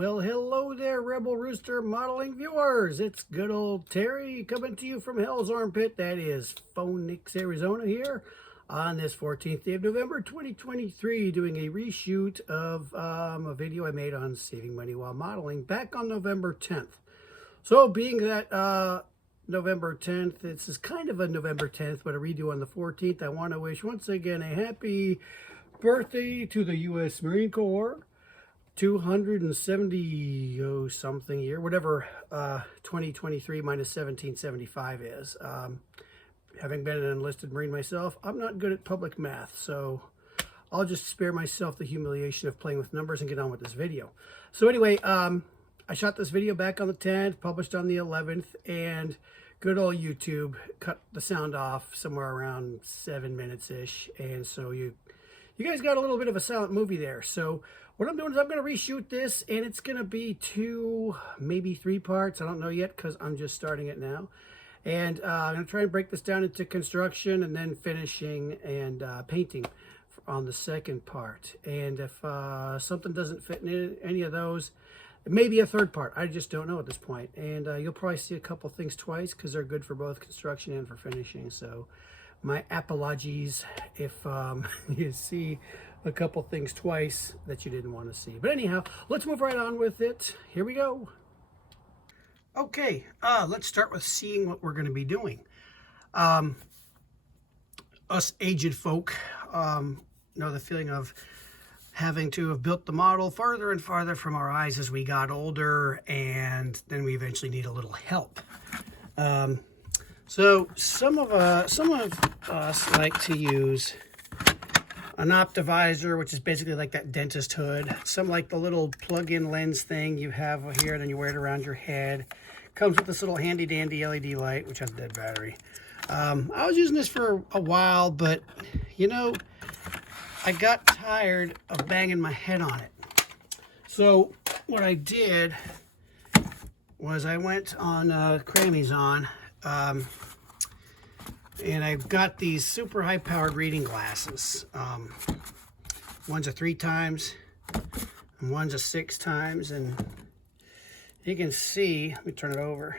Well, hello there, Rebel Rooster modeling viewers. It's good old Terry coming to you from Hell's Armpit. That is Phoenix, Arizona here on this 14th day of November 2023, doing a reshoot of a video I made on saving money while modeling back on November 10th. So being that November 10th, this is kind of a November 10th, but a redo on the 14th, I want to wish once again a happy birthday to the U.S. Marine Corps. 270 something year, whatever 2023 minus 1775 is. Having been an enlisted Marine myself, I'm not good at public math, so I'll just spare myself the humiliation of playing with numbers and get on with this video. So anyway, I shot this video back on the 10th, published on the 11th, and good old YouTube cut the sound off somewhere around 7 minutes-ish, and so you guys got a little bit of a silent movie there. So what I'm doing is I'm going to reshoot this, and it's going to be 2, maybe 3 parts. I don't know yet because I'm just starting it now. And I'm going to try and break this down into construction and then finishing and painting on the second part. And if something doesn't fit in any of those, maybe a third part. I just don't know at this point. And you'll probably see a couple things twice because they're good for both construction and for finishing. So my apologies if you see a couple things twice that you didn't want to see. But anyhow, let's move right on with it. Here we go. Okay, let's start with seeing what we're going to be doing. Us aged folk know the feeling of having to have built the model farther and farther from our eyes as we got older, and then we eventually need a little help. So some of us like to use an optivisor, which is basically like that dentist hood. Some like the little plug-in lens thing you have here, then you wear it around your head. Comes with this little handy-dandy LED light, which has a dead battery. I was using this for a while, but, you know, I got tired of banging my head on it. So what I did was I went on Cramizon, and I've got these super high-powered reading glasses. One's a 3 times, and one's a 6 times, and you can see, let me turn it over.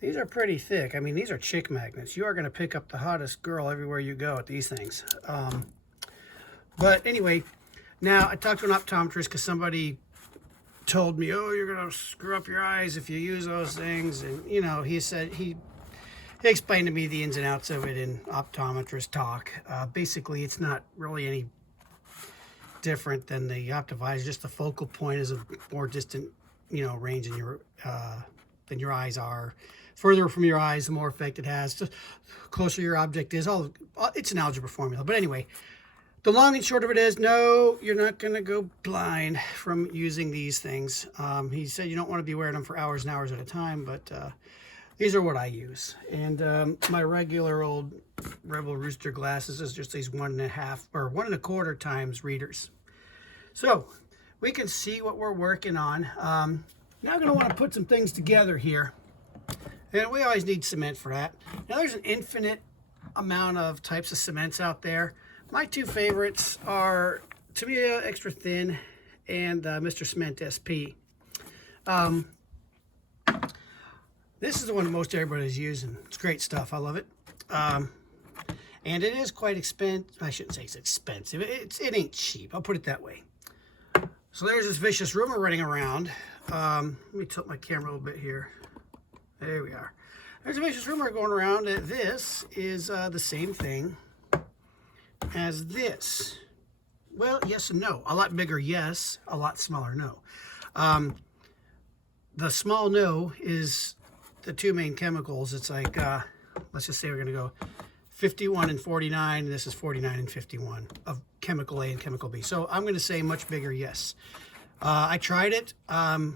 These are pretty thick. I mean, these are chick magnets. You are going to pick up the hottest girl everywhere you go with these things. But anyway, now I talked to an optometrist because somebody told me, oh, you're going to screw up your eyes if you use those things. And, you know, he said, he explained to me the ins and outs of it in optometrist talk. Basically, it's not really any different than the optivisor. Just the focal point is a more distant, you know, range in your than your eyes are. Further from your eyes, the more effect it has. The closer your object is. It's an algebra formula. But anyway, the long and short of it is, no, you're not going to go blind from using these things. He said you don't want to be wearing them for hours and hours at a time, but these are what I use. And my regular old Rebel Rooster glasses is just these 1.5 or 1 1/4 times readers. So we can see what we're working on. Now I'm going to want to put some things together here. And we always need cement for that. Now there's an infinite amount of types of cements out there. My 2 favorites are Tamiya Extra Thin and Mr. Cement SP. This is the one that most everybody's using. It's great stuff. I love it. And it is quite expensive. I shouldn't say it's expensive. It ain't cheap. I'll put it that way. So there's this vicious rumor running around. Let me tilt my camera a little bit here. There we are. There's a vicious rumor going around that this is the same thing as this. Well, yes and no. A lot bigger, yes. A lot smaller, no. The small no is the 2 main chemicals. It's like, let's just say we're going to go 51 and 49. And this is 49 and 51 of chemical A and chemical B. So I'm going to say much bigger, yes. I tried it. I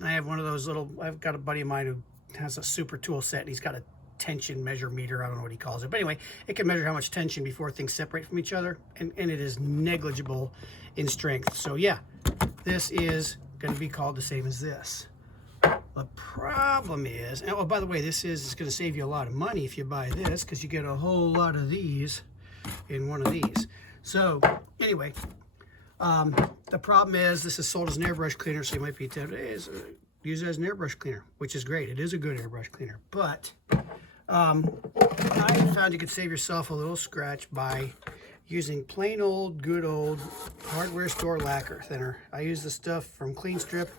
have one of those little, I've got a buddy of mine who has a super tool set. And he's got a tension measure meter. I don't know what he calls it. But anyway, it can measure how much tension before things separate from each other. And it is negligible in strength. So yeah, this is going to be called the same as this. The problem is, and oh, by the way, this is going to save you a lot of money if you buy this, because you get a whole lot of these in one of these. So anyway, The problem is this is sold as an airbrush cleaner, so you might be tempted to use it as an airbrush cleaner, which is great. It is a good airbrush cleaner, but I found you could save yourself a little scratch by using plain old, good old hardware store lacquer thinner. I use the stuff from Clean Strip.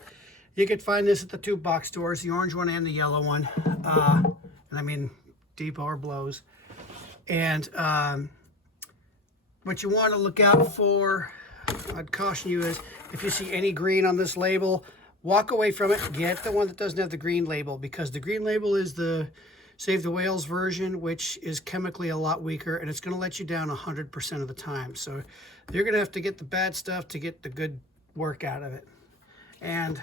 You could find this at the 2 box stores, the orange one and the yellow one. And I mean, Depot or Blows. And what you want to look out for, I'd caution you, is if you see any green on this label, walk away from it. Get the one that doesn't have the green label, because the green label is the Save the Whales version, which is chemically a lot weaker, and it's going to let you down 100% of the time. So you're going to have to get the bad stuff to get the good work out of it. And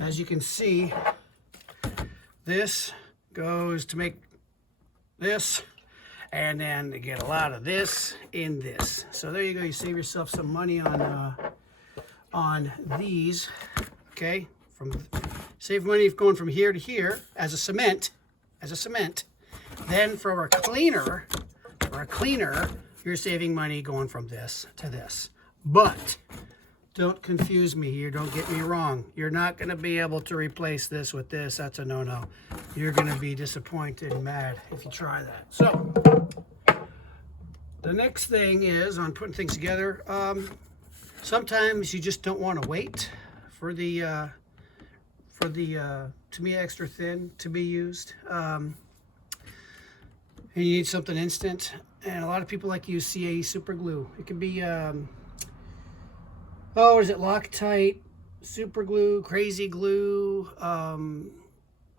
as you can see, this goes to make this, and then to get a lot of this in this. So there you go. You save yourself some money on these. Okay, save money going from here to here as a cement. Then for a cleaner, you're saving money going from this to this. But don't confuse me here. Don't get me wrong. You're not going to be able to replace this with this. That's a no-no. You're going to be disappointed and mad if you try that. So the next thing is on putting things together. Sometimes you just don't want to wait for the to be extra thin to be used. And you need something instant. And a lot of people like to use CAE super glue. It can be what is it? Loctite, super glue, crazy glue,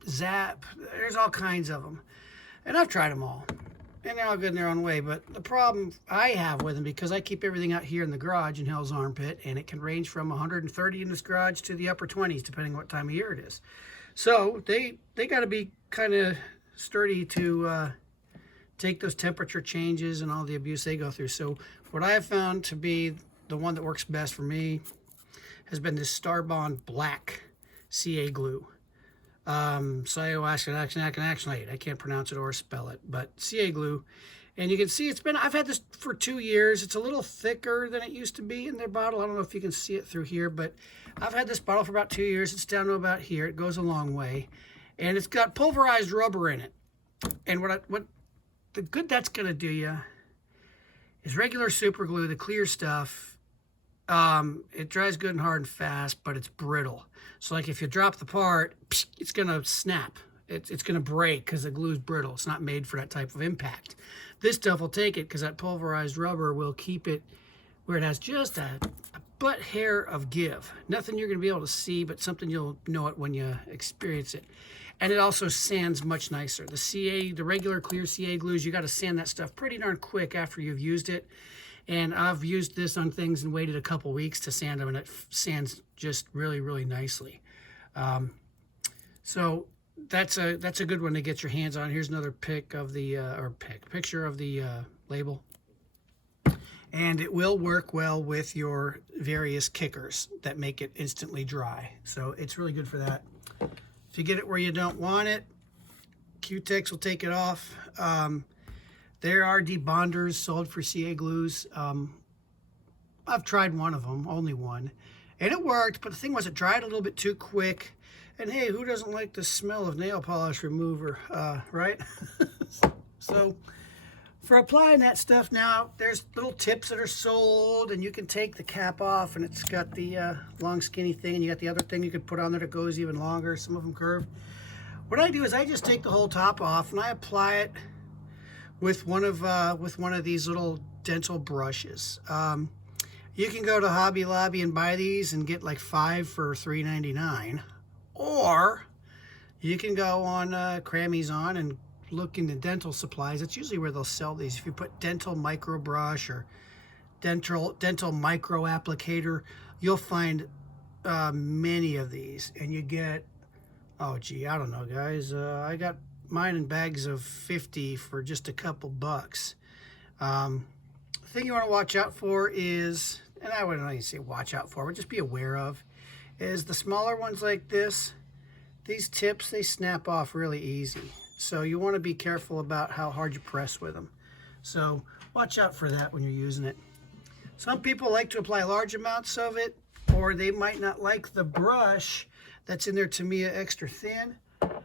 Zap. There's all kinds of them. And I've tried them all. And they're all good in their own way. But the problem I have with them, because I keep everything out here in the garage in Hell's Armpit, and it can range from 130 in this garage to the upper 20s, depending on what time of year it is. So they got to be kind of sturdy to take those temperature changes and all the abuse they go through. So what I have found to be the one that works best for me has been this Starbond Black CA glue. Cyanoacrylate. I can't pronounce it or spell it, but CA glue. And you can see I've had this for 2 years. It's a little thicker than it used to be in their bottle. I don't know if you can see it through here, but I've had this bottle for about 2 years. It's down to about here. It goes a long way. And it's got pulverized rubber in it. And what the good that's going to do you is regular super glue, the clear stuff. It dries good and hard and fast, but it's brittle. So like if you drop the part, it's going to snap. It's going to break because the glue is brittle. It's not made for that type of impact. This stuff will take it because that pulverized rubber will keep it where it has just a butt hair of give. Nothing you're going to be able to see, but something you'll know it when you experience it. And it also sands much nicer. The regular clear CA glues, you got to sand that stuff pretty darn quick after you've used it. And I've used this on things and waited a couple weeks to sand them, and it sands just really, really nicely. So that's a good one to get your hands on. Here's another picture of the label. And it will work well with your various kickers that make it instantly dry. So it's really good for that. If you get it where you don't want it, Q-Tex will take it off. There are debonders sold for CA glues. I've tried one of them, only one, and it worked, but the thing was it dried a little bit too quick. And hey, who doesn't like the smell of nail polish remover, right? So for applying that stuff now, there's little tips that are sold, and you can take the cap off, and it's got the long skinny thing, and you got the other thing you could put on there that goes even longer. Some of them curved. What I do is I just take the whole top off, and I apply it with one of these little dental brushes. You can go to Hobby Lobby and buy these and get like 5 for $3.99, or you can go on Crammy's and look into dental supplies. It's usually where they'll sell these. If you put dental micro brush or dental micro applicator, you'll find many of these, and you get, oh gee, I don't know guys, I got mine in bags of 50 for just a couple bucks. The thing you want to watch out for is, and I wouldn't really say watch out for, but just be aware of, is the smaller ones like this. These tips, they snap off really easy. So you want to be careful about how hard you press with them. So watch out for that when you're using it. Some people like to apply large amounts of it, or they might not like the brush that's in their Tamiya extra thin,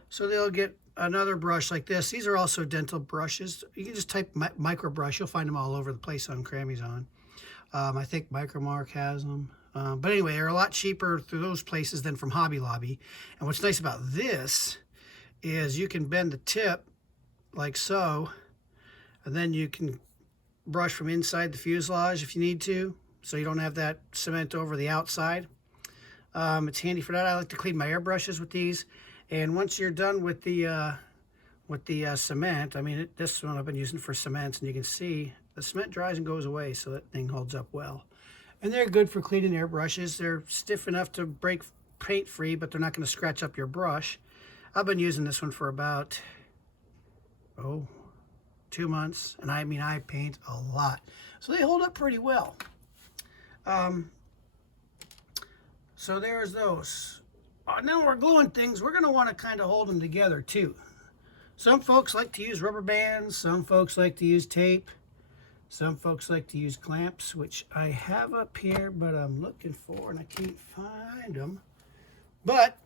so they'll get another brush like this. These are also dental brushes. You can just type micro brush. You'll find them all over the place on Cramizon. I think Micromark has them. But anyway, they're a lot cheaper through those places than from Hobby Lobby. And what's nice about this is you can bend the tip like so, and then you can brush from inside the fuselage if you need to, so you don't have that cement over the outside. It's handy for that. I like to clean my airbrushes with these. And once you're done with the cement, I mean, this one I've been using for cements, and you can see the cement dries and goes away, so that thing holds up well. And they're good for cleaning airbrushes. They're stiff enough to break paint free, but they're not going to scratch up your brush. I've been using this one for about, 2 months, and I mean, I paint a lot. So they hold up pretty well. So there's those. Now we're gluing things. We're going to want to kind of hold them together too. Some folks like to use rubber bands. Some folks like to use tape. Some folks like to use clamps, which I have up here, but I'm looking for and I can't find them. But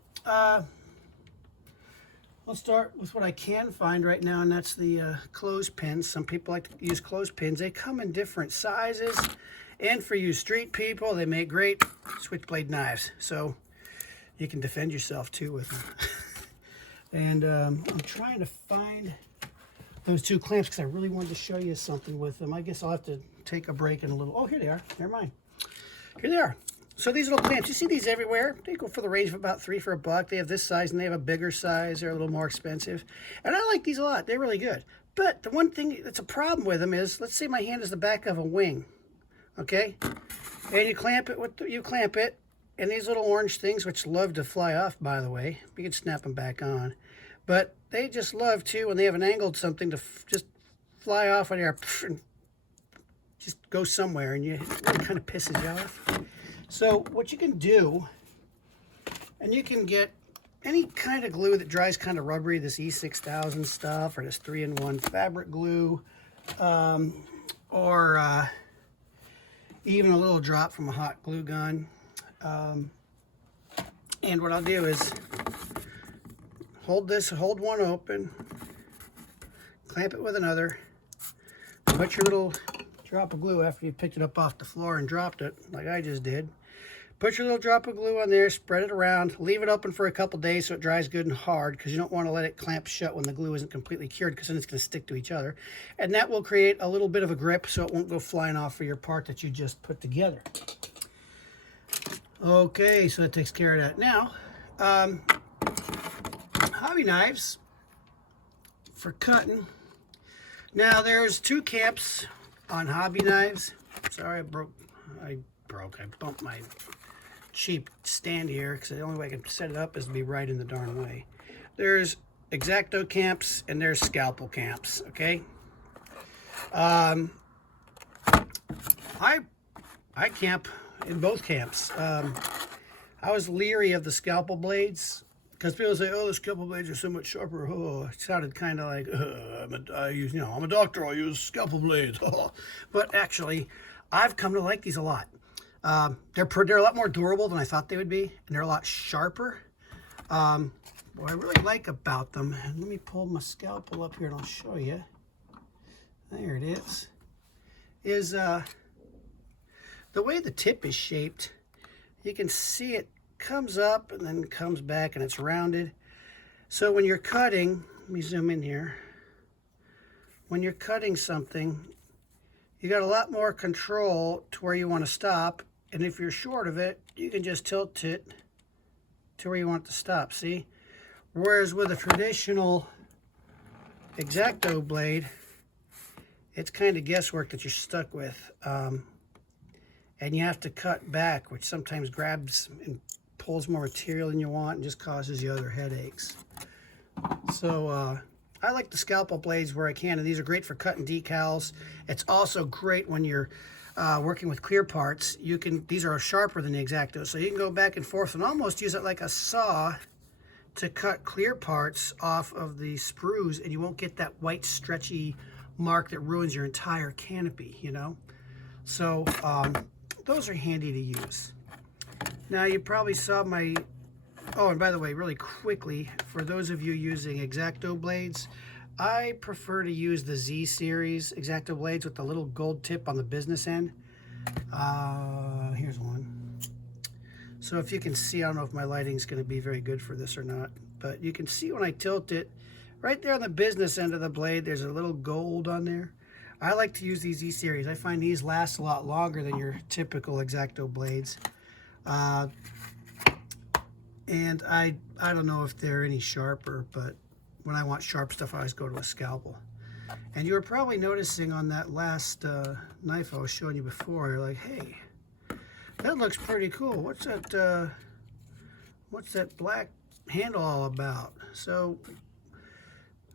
let's start with what I can find right now, and that's the clothespins. Some people like to use clothespins. They come in different sizes, and for you street people, they make great switchblade knives. So you can defend yourself too with them. And I'm trying to find those two clamps because I really wanted to show you something with them. I guess I'll have to take a break in a little. Oh, here they are. Never mind. Here they are. So these little clamps, you see these everywhere. They go for the range of about $3 for $1. They have this size and they have a bigger size. They're a little more expensive. And I like these a lot. They're really good. But the one thing that's a problem with them is, let's say my hand is the back of a wing. Okay? And you clamp it and these little orange things, which love to fly off, by the way, you can snap them back on. But they just love to, when they have an angled something, to just fly off on there and just go somewhere, and it really kind of pisses you off. So what you can do, and you can get any kind of glue that dries kind of rubbery, this E6000 stuff, or this 3-in-1 fabric glue, or even a little drop from a hot glue gun. And what I'll do is hold one open, clamp it with another, put your little drop of glue after you picked it up off the floor and dropped it, like I just did. Put your little drop of glue on there, spread it around, leave it open for a couple days so it dries good and hard, because you don't want to let it clamp shut when the glue isn't completely cured, because then it's going to stick to each other. And that will create a little bit of a grip so it won't go flying off for your part that you just put together. Okay, so that takes care of that. Now, hobby knives for cutting. Now, there's two camps on hobby knives. Sorry, I bumped my cheap stand here, because the only way I can set it up is to be right in the darn way. There's X-Acto camps and there's scalpel camps, okay? I camp in both camps. I was leery of the scalpel blades because people say, "Oh, the scalpel blades are so much sharper." Oh, it sounded kind of like, I'm a doctor. I use scalpel blades. But actually, I've come to like these a lot. They're a lot more durable than I thought they would be, and they're a lot sharper. What I really like about them, and let me pull my scalpel up here and I'll show you. There it is the way the tip is shaped. You can see it comes up and then comes back, and it's rounded. So when you're cutting, let me zoom in here. When you're cutting something, you got a lot more control to where you want to stop. And if you're short of it, you can just tilt it to where you want it to stop, see? Whereas with a traditional X-Acto blade, it's kind of guesswork that you're stuck with. And you have to cut back, which sometimes grabs and pulls more material than you want and just causes you other headaches. So I like the scalpel blades where I can, and these are great for cutting decals. It's also great when you're working with clear parts. These are sharper than the X-Acto, so you can go back and forth and almost use it like a saw to cut clear parts off of the sprues, and you won't get that white stretchy mark that ruins your entire canopy, you know? So those are handy to use. Now you probably saw my, oh, and by the way, really quickly, for those of you using X-Acto blades, I prefer to use the Z series X-Acto blades with the little gold tip on the business end. Here's one. So if you can see, I don't know if my lighting's going to be very good for this or not, but you can see when I tilt it, right there on the business end of the blade, there's a little gold on there. I like to use these Z-series. I find these last a lot longer than your typical X-Acto blades. And I don't know if they're any sharper, but when I want sharp stuff, I always go to a scalpel. And you were probably noticing on that last knife I was showing you before, you're like, hey, that looks pretty cool. What's that black handle all about? So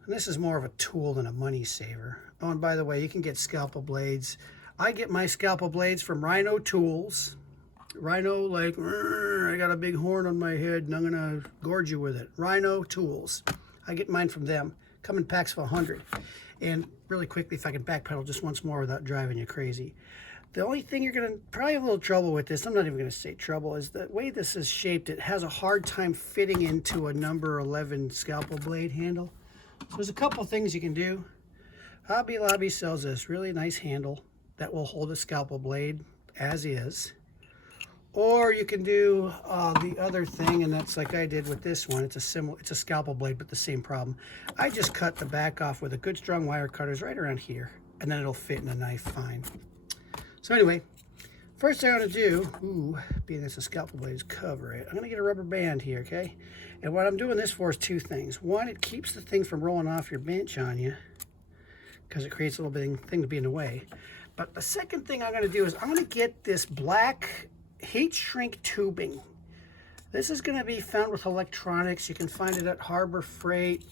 this is more of a tool than a money saver. Oh, and by the way, you can get scalpel blades. I get my scalpel blades from Rhino Tools. Rhino, like, I got a big horn on my head and I'm gonna gorge you with it. Rhino Tools. I get mine from them. Come in packs of 100. And really quickly, if I can backpedal just once more without driving you crazy. The only thing you're gonna probably have a little trouble with this, I'm not even gonna say trouble, is the way this is shaped, it has a hard time fitting into a number 11 scalpel blade handle. So there's a couple things you can do. Hobby Lobby sells this really nice handle that will hold a scalpel blade as is. Or you can do the other thing, and that's like I did with this one. It's a scalpel blade, but the same problem. I just cut the back off with a good strong wire cutters right around here, and then it'll fit in a knife fine. So anyway, first thing I'm gonna do, being it's a scalpel blade, is cover it. I'm gonna get a rubber band here, okay? And what I'm doing this for is two things. One, it keeps the thing from rolling off your bench on you, because it creates a little bit of thing to be in the way. But the second thing I'm gonna do is I'm gonna get this black heat shrink tubing. This is going to be found with electronics. You can find it at Harbor Freight,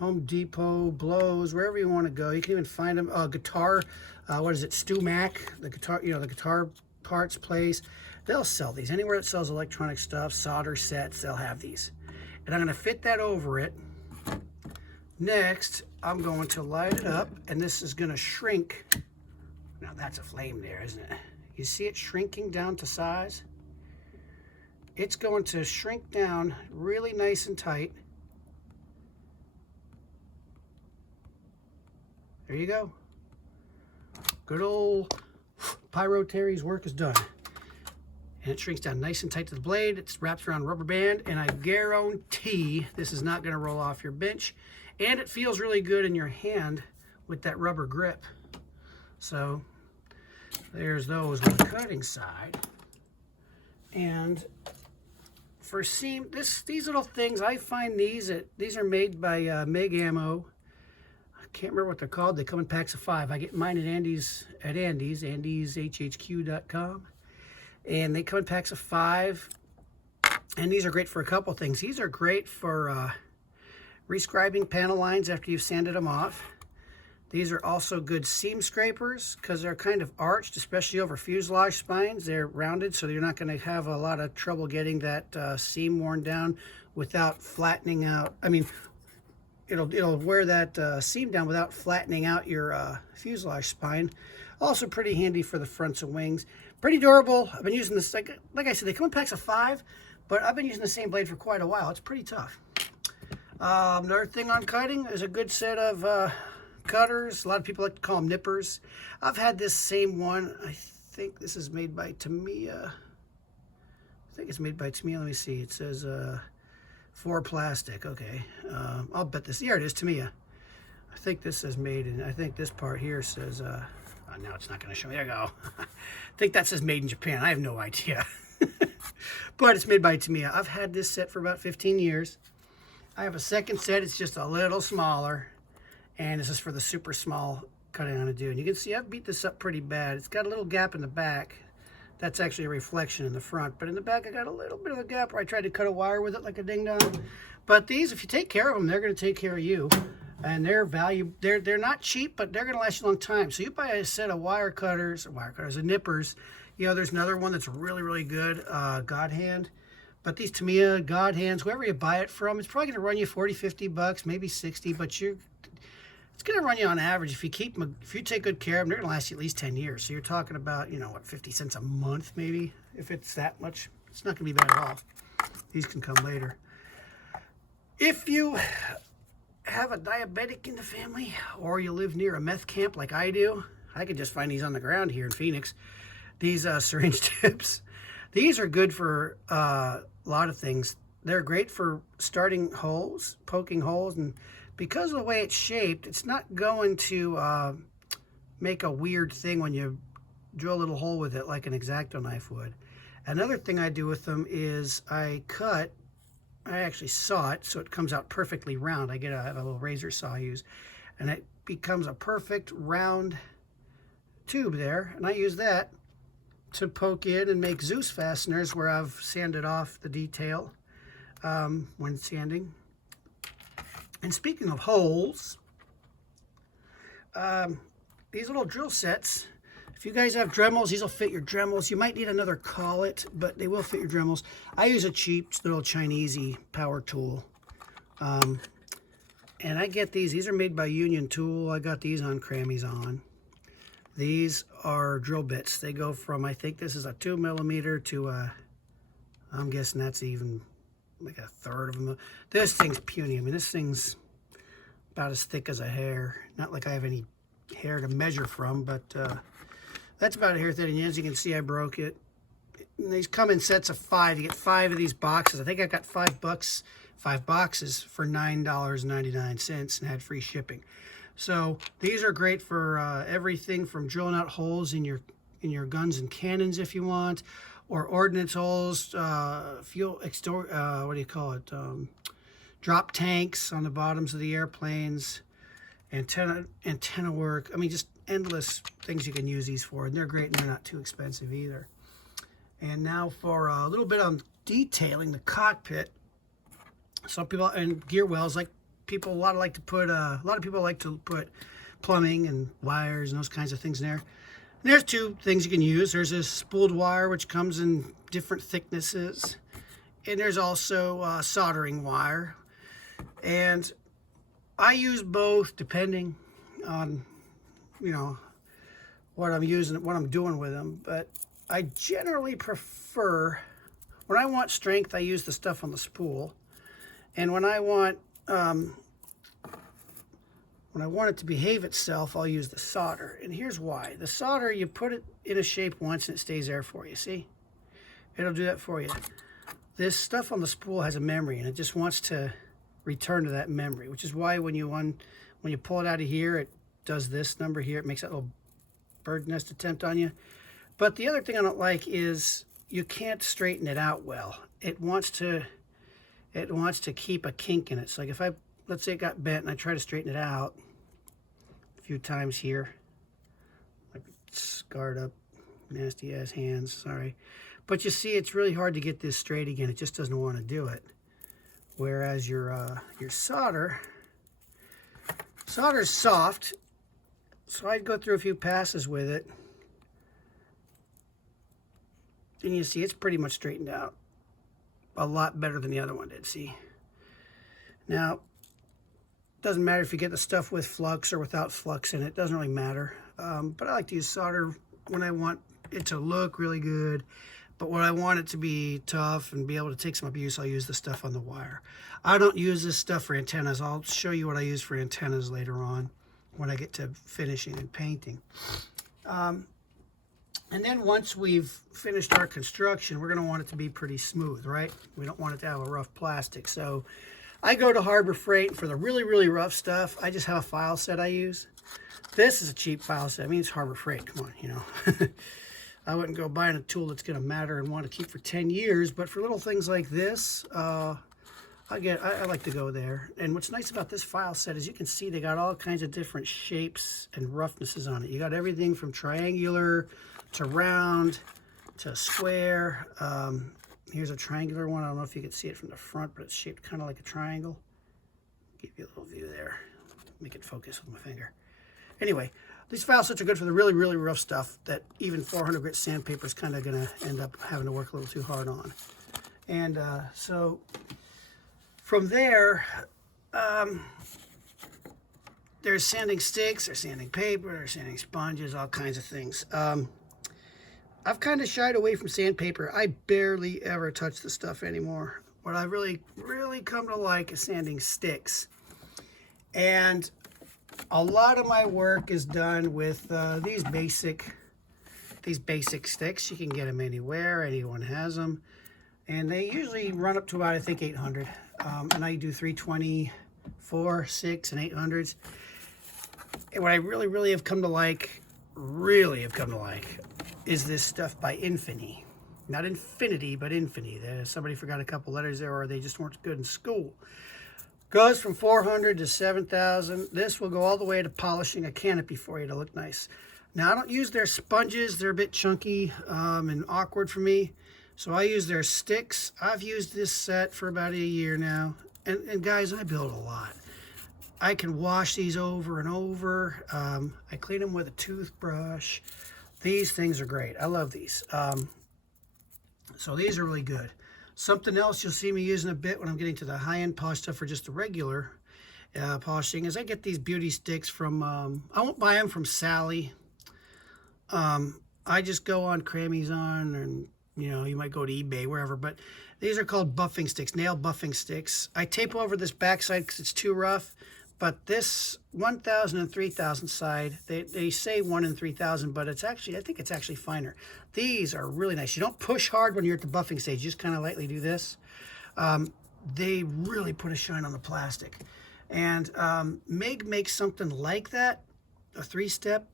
Home Depot, Blows, wherever you want to go. You can even find them. Guitar, what is it? Stu Mac, the guitar, the guitar parts place. They'll sell these anywhere that sells electronic stuff, solder sets. They'll have these, and I'm going to fit that over it. Next, I'm going to light it up, and this is going to shrink. Now that's a flame there, isn't it? You see it shrinking down to size? It's going to shrink down really nice and tight. There you go. Good old Pyro Terry's work is done. And it shrinks down nice and tight to the blade. It's wrapped around a rubber band, and I guarantee this is not going to roll off your bench. And it feels really good in your hand with that rubber grip. So there's those on the cutting side. And for seam, these little things, I find these are made by Meg Ammo. I can't remember what they're called. They come in packs of 5. I get mine at Andy's, andyshhq.com. And they come in packs of 5. And these are great for a couple things. These are great for rescribing panel lines after you've sanded them off. These are also good seam scrapers because they're kind of arched, especially over fuselage spines. They're rounded, so you're not going to have a lot of trouble getting that seam worn down without flattening out. I mean, it'll wear that seam down without flattening out your fuselage spine. Also pretty handy for the fronts and wings. Pretty durable. I've been using this, like I said, they come in packs of 5, but I've been using the same blade for quite a while. It's pretty tough. Another thing on cutting is a good set of cutters. A lot of people like to call them nippers. I've had this same one. I think this is made by Tamiya. I think it's made by Tamiya. Let me see. It says for plastic. Okay. I'll bet this. Here it is, Tamiya. I think this is made in, I think this part here says, oh, now it's not going to show me. There you go. I think that says made in Japan. I have no idea. But it's made by Tamiya. I've had this set for about 15 years. I have a second set. It's just a little smaller. And this is for the super small cutting I'm going to do. And you can see I've beat this up pretty bad. It's got a little gap in the back. That's actually a reflection in the front. But in the back, I got a little bit of a gap where I tried to cut a wire with it like a ding-dong. But these, if you take care of them, they're going to take care of you. And they're not cheap, but they're going to last you a long time. So you buy a set of wire cutters, and nippers. There's another one that's really, really good, God Hand. But these Tamiya, God Hands, whoever you buy it from, it's probably going to run you 40, 50 bucks, maybe 60. But it's going to run you on average, if you keep them, if you take good care of them, they're going to last you at least 10 years. So you're talking about, you know, what, 50 cents a month maybe, if it's that much. It's not going to be bad at all. These can come later. If you have a diabetic in the family, or you live near a meth camp like I do, I could just find these on the ground here in Phoenix. These syringe tips. These are good for a lot of things. They're great for starting holes, poking holes, and because of the way it's shaped, it's not going to make a weird thing when you drill a little hole with it like an X-Acto knife would. Another thing I do with them is I actually saw it so it comes out perfectly round. I have a little razor saw I use, and it becomes a perfect round tube there, and I use that to poke in and make Zeus fasteners where I've sanded off the detail when sanding. And speaking of holes, these little drill sets, if you guys have Dremels, these will fit your Dremels. You might need another collet, but they will fit your Dremels. I use a cheap little Chinesey power tool. And I get these. These are made by Union Tool. I got these on Cramizon. These are drill bits. They go from, I think this is a 2mm to a, I'm guessing that's even like a third of them. This thing's puny. I mean, this thing's about as thick as a hair. Not like I have any hair to measure from, but that's about a hair thin. And as you can see, I broke it. And these come in sets of 5. You get 5 of these boxes. I think I got $5, 5 boxes for $9.99 and had free shipping. So these are great for everything from drilling out holes in your guns and cannons if you want, or ordnance holes, fuel what do you call it? Drop tanks on the bottoms of the airplanes, antenna work. I mean, just endless things you can use these for, and they're great and they're not too expensive either. And now for a little bit on detailing the cockpit. Some people, and gear wells, like people, a lot of people like to put plumbing and wires and those kinds of things in there. And there's 2 things you can use. There's this spooled wire, which comes in different thicknesses, and there's also soldering wire. And I use both depending on, you know, what I'm using, what I'm doing with them. But I generally prefer, when I want strength, I use the stuff on the spool. And when I want it to behave itself, I'll use the solder. And here's why. The solder, you put it in a shape once and it stays there for you. See? It'll do that for you. This stuff on the spool has a memory, and it just wants to return to that memory, which is why when you pull it out of here, it does this number here. It makes that little bird nest attempt on you. But the other thing I don't like is you can't straighten it out well. It wants to keep a kink in it. So like if let's say it got bent and I try to straighten it out a few times here, like scarred up, nasty ass hands, sorry. But you see, it's really hard to get this straight again. It just doesn't want to do it. Whereas your solder's soft, so I'd go through a few passes with it, and you see it's pretty much straightened out. A lot better than the other one did, see? Now, it doesn't matter if you get the stuff with flux or without flux in it. It doesn't really matter. But I like to use solder when I want it to look really good. But when I want it to be tough and be able to take some abuse, I'll use the stuff on the wire. I don't use this stuff for antennas. I'll show you what I use for antennas later on when I get to finishing and painting. And then once we've finished our construction, we're going to want it to be pretty smooth, right? We don't want it to have a rough plastic. So I go to Harbor Freight for the really, really rough stuff. I just have a file set I use. This is a cheap file set. I mean, it's Harbor Freight. Come on, you know. I wouldn't go buying a tool that's going to matter and want to keep for 10 years. But for little things like this, I like to go there. And what's nice about this file set is you can see they got all kinds of different shapes and roughnesses on it. You got everything from triangular to round to square. Here's a triangular one. I don't know if you can see it from the front, but it's shaped kind of like a triangle. Give you a little view there. Make it focus with my finger. Anyway, these file sets are good for the really, really rough stuff that even 400 grit sandpaper is kind of going to end up having to work a little too hard on. And so from there, there's sanding sticks, there's sanding paper, there's sanding sponges, all kinds of things. I've kind of shied away from sandpaper. I barely ever touch the stuff anymore. What I really come to like is sanding sticks. And a lot of my work is done with these basic sticks. You can get them anywhere, anyone has them. And they usually run up to about, I think, 800. And I do 320, 4, 6, and 800s. And what I really have come to like, is this stuff by Infinity. Not Infinity, but Infinity. Somebody forgot a couple letters there, or they just weren't good in school. Goes from 400 to 7,000. This will go all the way to polishing a canopy for you to look nice. Now, I don't use their sponges. They're a bit chunky and awkward for me. So I use their sticks. I've used this set for about a year now. And guys, I build a lot. I can wash these over and over. I clean them with a toothbrush. These things are great. I love these. So these are really good. Something else you'll see me using a bit when I'm getting to the high-end polish stuff for just the regular polishing is I get these beauty sticks from, I won't buy them from Sally. I just go on Cramizon, and you know, you might go to eBay, wherever, but these are called buffing sticks, nail buffing sticks. I tape over this backside because it's too rough, but this 1,000 and 3,000 side, they say 1 in 3,000, but it's actually, I think it's actually finer. These are really nice. You don't push hard when you're at the buffing stage. You just kind of lightly do this. They really put a shine on the plastic. And Meg makes something like that, a 3-step.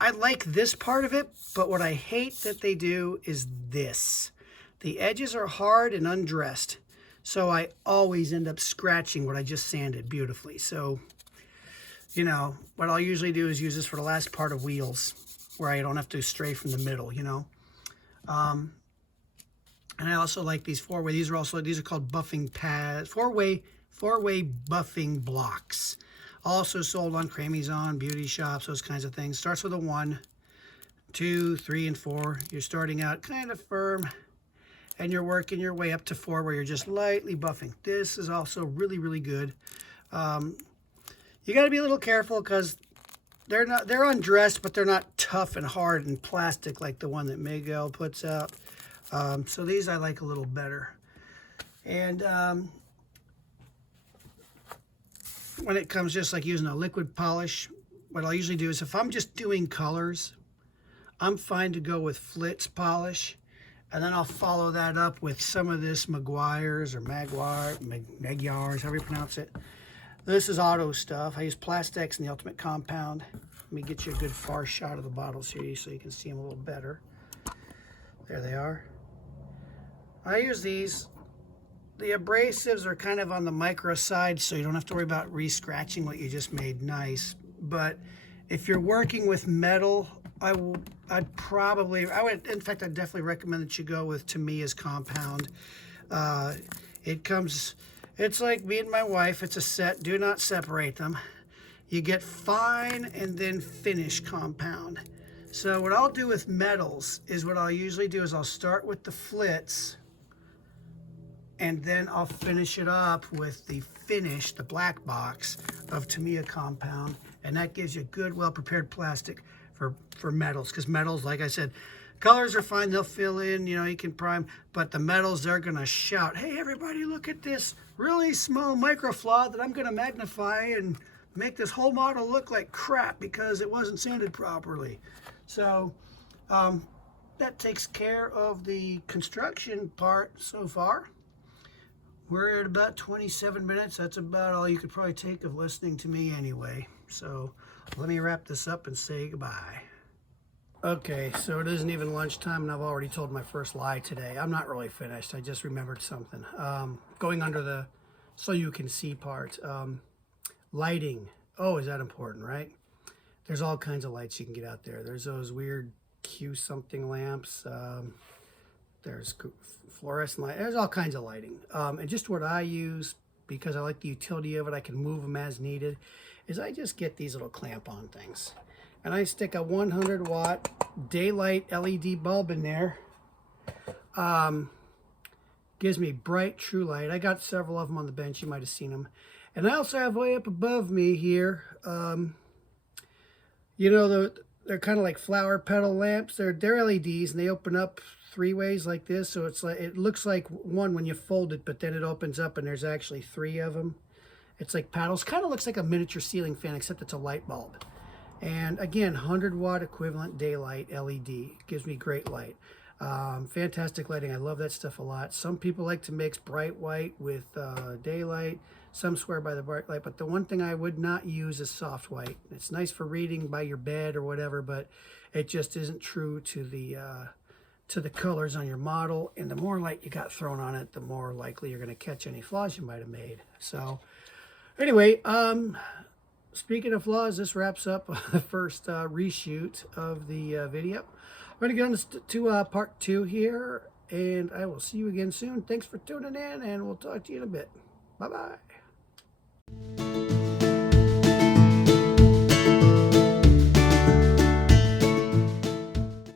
I like this part of it, but what I hate that they do is this. The edges are hard and undressed, so I always end up scratching what I just sanded beautifully. So, you know, what I'll usually do is use this for the last part of wheels, where I don't have to stray from the middle, you know. And I also like these 4-way. These are called buffing pads, 4-way buffing blocks. Also sold on Cramizon, beauty shops, those kinds of things. Starts with a 1, 2, 3, and 4. You're starting out kind of firm, and you're working your way up to 4, where you're just lightly buffing. This is also really good. You got to be a little careful because they're undressed, but they're not tough and hard and plastic like the one that Miguel puts out. So these I like a little better. And when it comes just like using a liquid polish, what I'll usually do is if I'm just doing colors, I'm fine to go with Flitz polish, and then I'll follow that up with some of this Meguiar's or Meguiar's, however you pronounce it. This is auto stuff. I use Plastex and the Ultimate Compound. Let me get you a good far shot of the bottles here so you can see them a little better. There they are. I use these. The abrasives are kind of on the micro side, so you don't have to worry about re-scratching what you just made nice. But if you're working with metal, I would definitely recommend that you go with Tamiya's compound. It's like me and my wife, it's a set, do not separate them. You get fine and then finish compound. So what I'll do with metals is what I'll usually do is I'll start with the Flitz, and then I'll finish it up with the finish, the black box of Tamiya compound, and that gives you good, well-prepared plastic for metals. Because metals, like I said, colors are fine, they'll fill in, you know, you can prime, but the metals, they're gonna shout, hey everybody, look at this really small microflaw that I'm gonna magnify and make this whole model look like crap because it wasn't sanded properly. So that takes care of the construction part so far. We're at about 27 minutes. That's about all you could probably take of listening to me anyway. So let me wrap this up and say goodbye. Okay, so it isn't even lunchtime and I've already told my first lie today. I'm not really finished. I just remembered something. Going under the so you can see part. Lighting. Oh, is that important, right? There's all kinds of lights you can get out there. There's those weird Q something lamps. There's fluorescent light. There's all kinds of lighting. And just what I use, because I like the utility of it, I can move them as needed, is I just get these little clamp-on things. And I stick a 100-watt daylight LED bulb in there. Gives me bright, true light. I got several of them on the bench. You might have seen them. And I also have way up above me here, you know, they're kind of like flower petal lamps. They're LEDs, and they open up 3 ways like this. So it's like, it looks like one when you fold it, but then it opens up and there's actually 3 of them. It's like paddles. Kind of looks like a miniature ceiling fan, except it's a light bulb. And again, 100-watt equivalent daylight LED. Gives me great light. Fantastic lighting. I love that stuff a lot. Some people like to mix bright white with daylight. Some swear by the bright light, but the one thing I would not use is soft white. It's nice for reading by your bed or whatever, but it just isn't true to the colors on your model. And the more light you got thrown on it, the more likely you're going to catch any flaws you might have made. So anyway, speaking of flaws, this wraps up the first reshoot of the video. I'm going to get on to part 2 here, and I will see you again soon. Thanks for tuning in, and we'll talk to you in a bit. Bye-bye.